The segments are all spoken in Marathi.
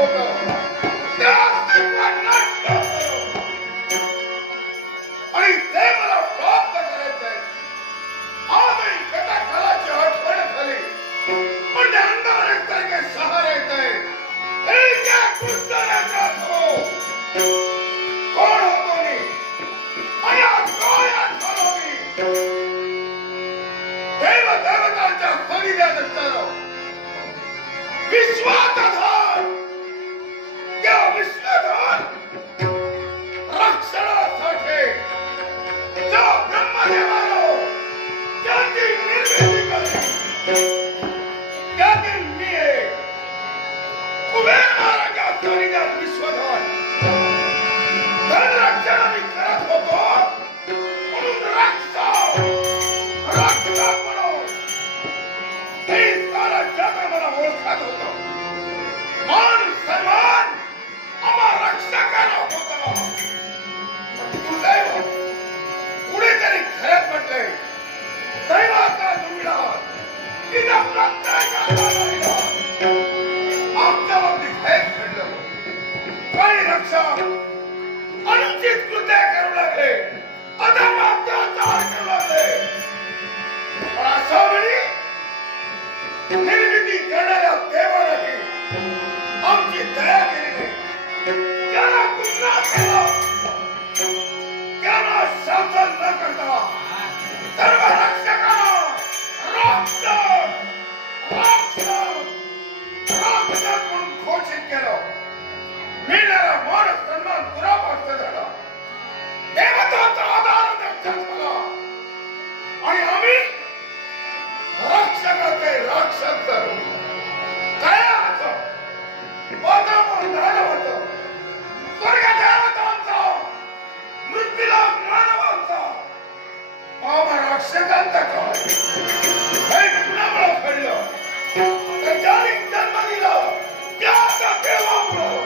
होतं ते अस्तित्वात नष्ट आणि ते मला प्राप्त करायचंय. आजही त्याच्या काळाची आठवण झाली पण त्या अंगावर एकसारखे सहारे येत आहे. त्या कृष्णाचा कोण होतो मी आणि आज काय झालो मी. देव देवतांच्या खरीद्यात असताना विश्वाधार त्या विश्वधार रक्षणासाठी जो ब्रह्मदेवानो ज्याची निर्मिती केली त्यातील मी आहे. कुबेर महाराजा खरीद्यात विश्वधार धनरक्षण मी करत होतो म्हणून रक्षक म्हणून हे सारा जग मला ओळखत होतं. मान सन्मान आम्हा रक्षकाला होता. दुर्दैव कुणीतरी खरंच म्हटलंय दैवाचा दुर्मिळा तिचा प्रत्येकाला आमच्या बाबतीत हेच घडलं. काही रक्षक अनुचित कृत्य करू लागले, अधम अत्याचार करू लागले. पण अशा वेळी निर्मिती करणाऱ्या देवालाही आमची दया केली नाही. त्याला गुन्हा केला, त्याला शासन न करता सर्व रक्षकांना राक्षस म्हणून घोषित केलं. मिळणारा मान सन्मान दुरापास्त झाला. देवताचा आधार रक्षण झाला आणि आम्ही रक्षकाचे राक्षस झालो. दयाचं वातावरण झालं होतं. स्वर्ग देवतांचा मृत्यूलोक मानवांचा आम्हा रक्षकांचा काय हे कुणामुळे घडलं. ज्याने जन्म दिला त्याचा देवामुळं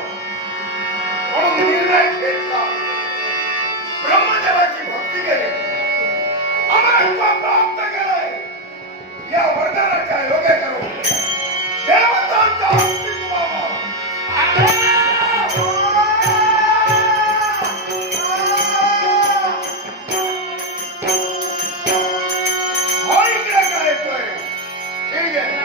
म्हणून निर्णय घेतला. ब्रह्मदेवाची भक्ती केली, अमरत्व प्राप्त केलंय. या वरदानाच्या योगे करू देवतांचा अस्तित्व इकडे काय येतोय. ठीक आहे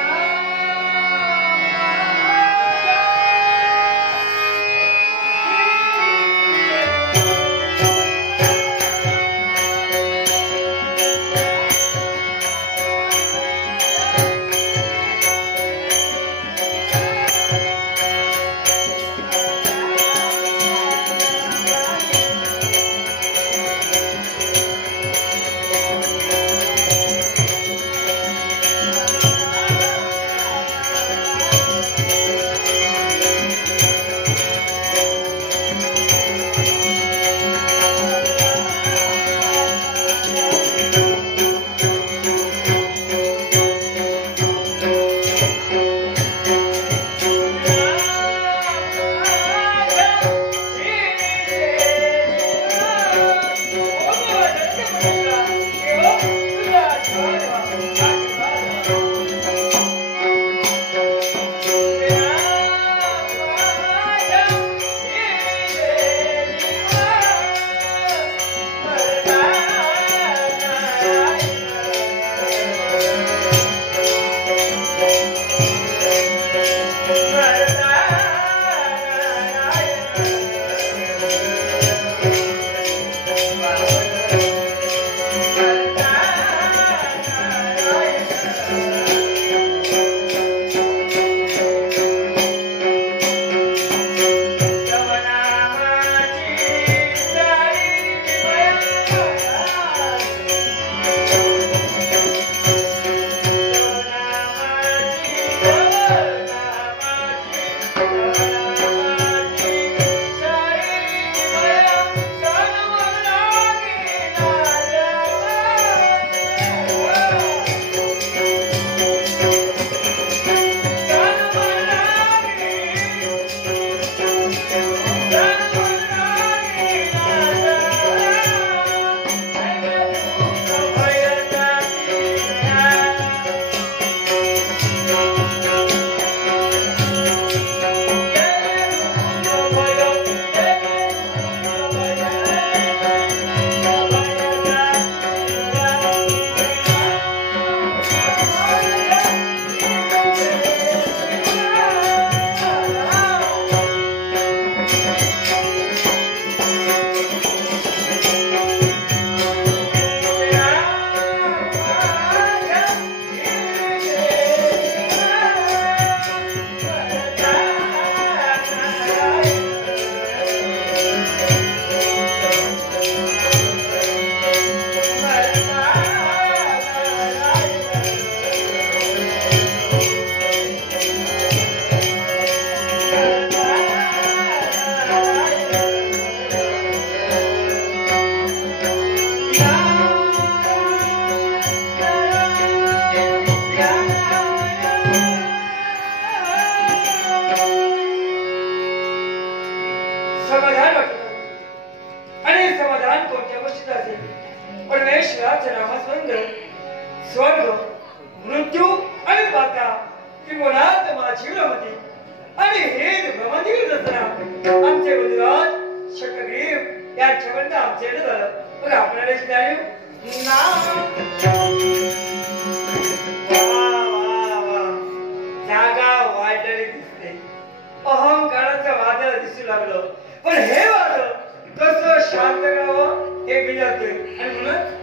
ती बोलात माझी रमती आणि हे रमती रचना आमचे बंधुराज शकग्रीव या छबंद आमचे झालं पण आपल्याला शिकाय ना जागा वाढलेली दिसते अहंकाराचं वादळ दिसू लागलं पण हे वादळ कसं शांत करावं हे विचारते आणि म्हणून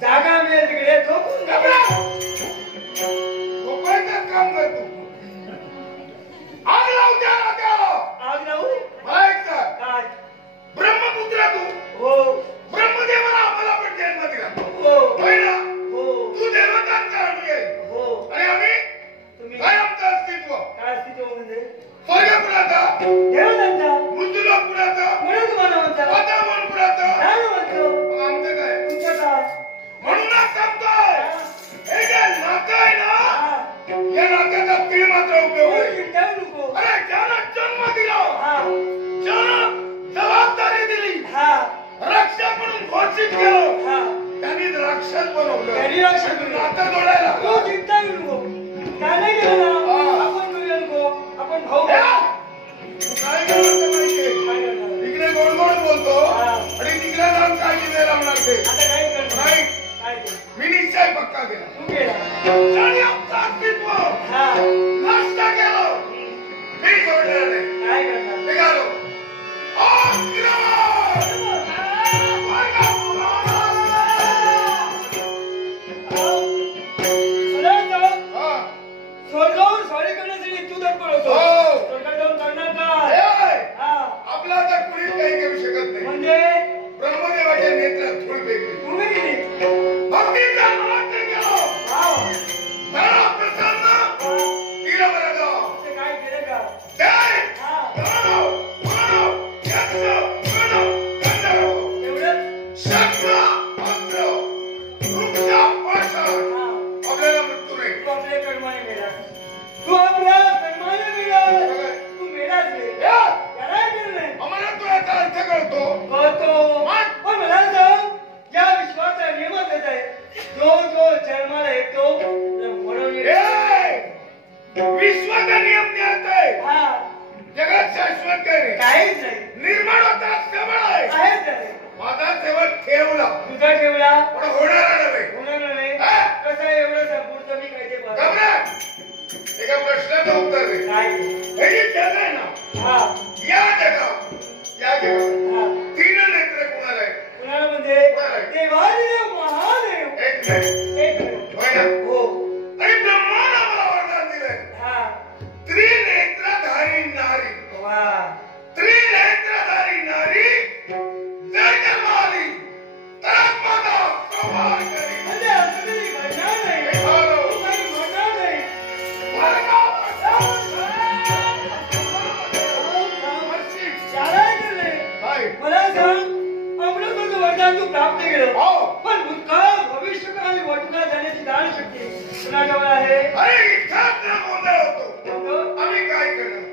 जागा मिळेल तिकडे झोपून काम करतो आग लावू त्याला आग लावू काय ब्रह्मपुत्र तू हो ब्रह्मदेवाला आम्हाला पण जन्म दिला हो होय ना हो तू देवतांचा अणू आहे हो आणि आम्ही तुम्ही काय आमचं अस्तित्व काय अस्तित्व म्हणजे स्वर्ग कुणाचा देवतांचा मृत्यूलोक कुणाचा म्हणून मानवांचा वातावरण कुणाचा म्हणतो मग आमचं काय तुमचं काय म्हणूनच सांगतोय हे जे नातं आहे ना या नात्याचा तीळ मात्र उपयोग आहे अरे ज्याला जन्म दिला ज्याला जबाबदारी दिली रक्षक म्हणून घोषित केलं त्यांनी रक्षक बनवलं नातं जोडायला चिंता नको काय नाही केलं आपण करूया नको आपण भाऊ काय करायचं माहितीये इकडे गोड गोड बोलतो आणि तिकडे जाऊन काय दिवे लावणार ते आता काय करणार नाही मी निश्चय पक्का केला तू केला आणि आमचं अस्तित्व नष्ट केलं मी सोडणार नाही काय करणार निघालो स्वर्गावर स्वारी करण्यासाठी तू धडपड होतो स्वर्गात जाऊन करणार काय आपला आता कुणीच काही करू शकत नाही म्हणजे ब्रह्मदेवाच्या नेत्रात धूळ फेकली तुम्ही गेली भक्तीचा नाट्य केलं त्याला प्रसन्न तिला बरं जाऊ काय केलं का जय मानव मानव यक्ष मानव गंधर्व एवढं शक्र मंत्र वृक्ष पाषाण आपल्याला मृत्यू नाही तू आपल्या कर्माने मेला तू आपल्या कर्माने मेला तू मेलाच रे त्याला केलं नाही आम्हाला तू याचा अर्थ कळतो पण मला सांग या विश्वाचा नियमच येत आहे जो जो जन्माला येतो म्हणून विश्वाचा नियम ज्ञात आहे जगात शाश्वत काही काहीच नाही निर्माण होता सेवळ आहे काहीच नाही माझा सेवळ ठेवला तुझा ठेवला पण होणार नाही होणार नाही कसं एवढं संपूर्ण मी काय ते एका प्रश्नाचं उत्तर दे काय हे जे जग आहे ना या जगात तीन नेत्र कुणाला आहे कुणाला म्हणजे देवादेव महादेव एक होय ना हो आणि ब्रह्माने आम्हाला वरदान दिलंय त्रिनेत्रधारी नारी त्रिनेत्रधारी नारी जर जन्माली तर आत्माचा संहार करी म्हणजे असं काही घडणार नाही काही घडणार नाही मला सांग अमृत वरदान तू प्राप्त केलं पण भूतकाळ भविष्यकाळ आणि वर्तमान जाण्याची दान शक्ती कुणाजवळ आहे अरे इच्छाच ना गोंधळ होतो आम्ही काय करणार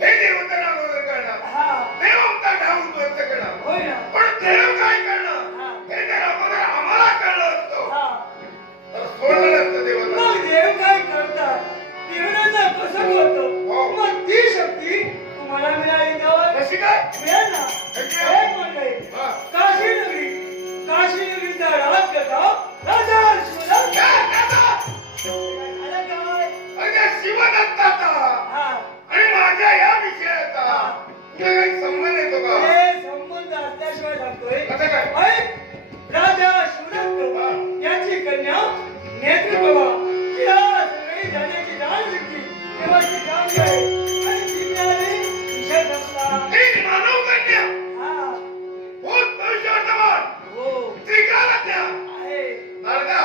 हे देवतांना गोंधळ करणार देव आमचा ढाव उद्ध्वस्त करणार होय ना पण देव काय करणार हे त्या अगोदर आम्हाला कळलं असतं तर सोडलं नसतं देवता मग देव काय करतात देवतांना कसं होतं मग ती शक्ती तुम्हाला मिळाली तेव्हा कशी काय मिळेल ना एक म्हणजे काशी नगरीचा राज कसा राजा शिवदत्ताचा आणि माझ्या या विषयाचा तुला काही संबंध येतो का संबंध असल्याशिवाय सांगतोय कसं काय राजा शिवदत्त याची कन्या नेतृत्व तिला सगळी जाण्याची जाण शक्ती तेव्हा ती काम आहे आणि ती मिळाली विषय संस्था एक मानव कन्या भूत भविष्य वर्तमान त्रिकालज्ञा आहे नारदा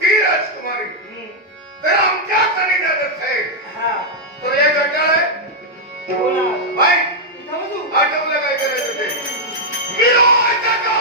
ती राजकुमारी सनी द्यात आहे हा तर एक घटळ आहे बोला बाई इथं बसू आठवलं काय करायचं ते मिळवायचं का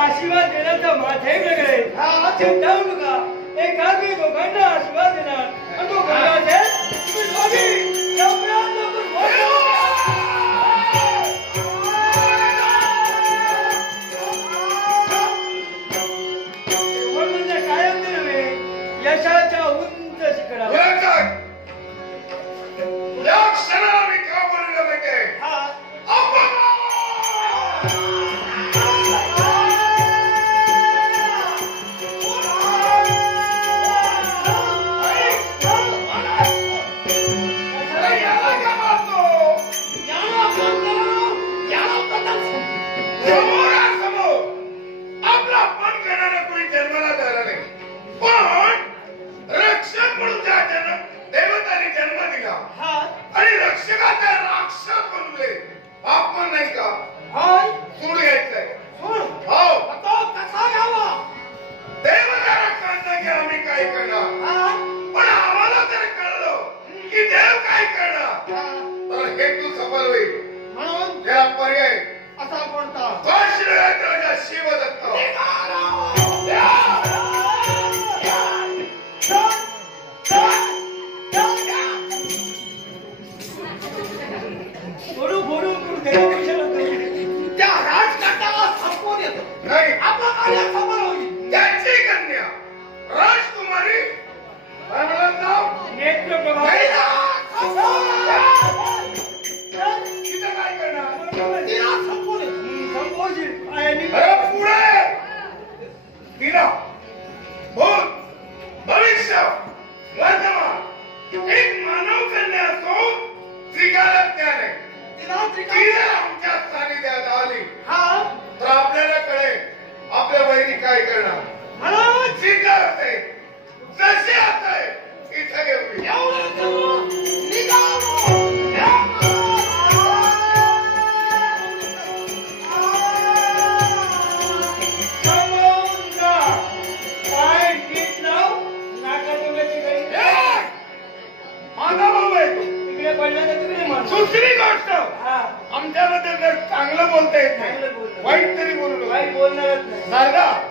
आशीर्वाद देण्याचा माझे वेगळे चिंता नका एखादी दोघांना आशीर्वाद देणार आणि तो घरला असेल तुम्ही दोघी लवकरात लवकर म्हणजे कायम नव्हे यशाच्या उंच शिखरावर या क्षणाला मी का बोललो पाहिजे आणि रक्षकाचा राक्षस बनले आपण नाही का सूड घ्यायचंय हो कसा घ्यावा देवाला रक्षण की आम्ही काय करणार पण आम्हाला जर कळलं की देव काय करणार तर हेतू सफल होईल म्हणून त्याला पर्याय असा कोणता राजा शिवदत्त बोलू बोलू त्या राजकारणाला संपवून येतो नाही आपला कार्य सफल होईल त्याची कन्या राजकुमारी नाव नेत्रप्रभा तिथं काय करणार तिला संपवून संपवशील आणि अरे पुढे तिला भूत भविष्य वर्तमान एक मानव कन्या असून स्वीकारत त्याने तिला आमच्या सानिध्यात आली तर आपल्याला कळेल आपल्या बहिणी काय करणार म्हणून स्वीकार असे जसे असे इथे घेऊन माझा भाऊ आहे तो तिकडे पडला तर तिकडे मार दुसरी गोष्ट हा आमच्याबद्दल जर चांगलं बोलता येत नाही चांगलं बोलतो वाईट तरी बोलू काही बोलणारच नाही नारदा